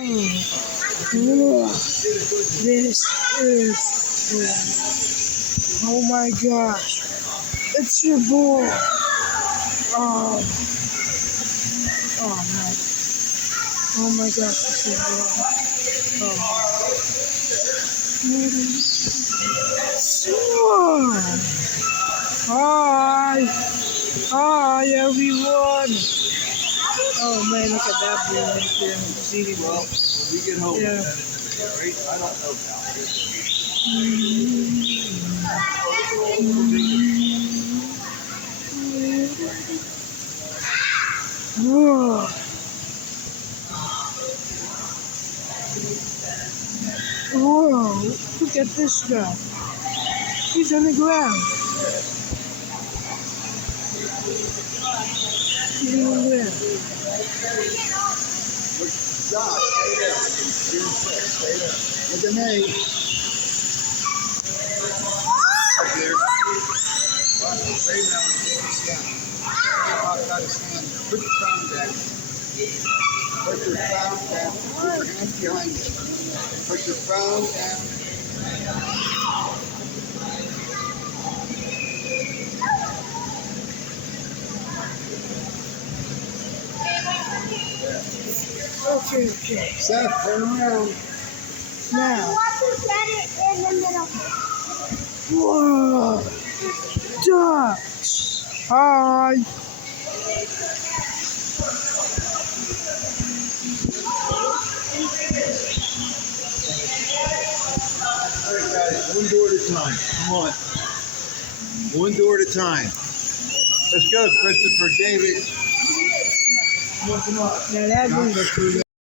Whoa. This is cool. Oh my gosh. It's your boy. Oh. Oh man. Oh my gosh, it's your boy. Oh. Whoa. Hi. Hi everyone. Oh man, look at that boy right there. He's eating. Well, when we get home, Yeah. right? I don't know how. Whoa. Whoa. Look at this guy. He's on the ground. He's on the ground. Josh, stay there. Stay there. Look at me. Up there. Stay down. Put your phone down. Put your phone down. Put your hands behind you. Put your phone down. Okay. Seth, turn around. Now. You want to set it in the middle. Whoa. Ducks. Hi. All right, guys, one door at a time. Come on. One door at a time. Let's go, Christopher, David. Come on. Now that was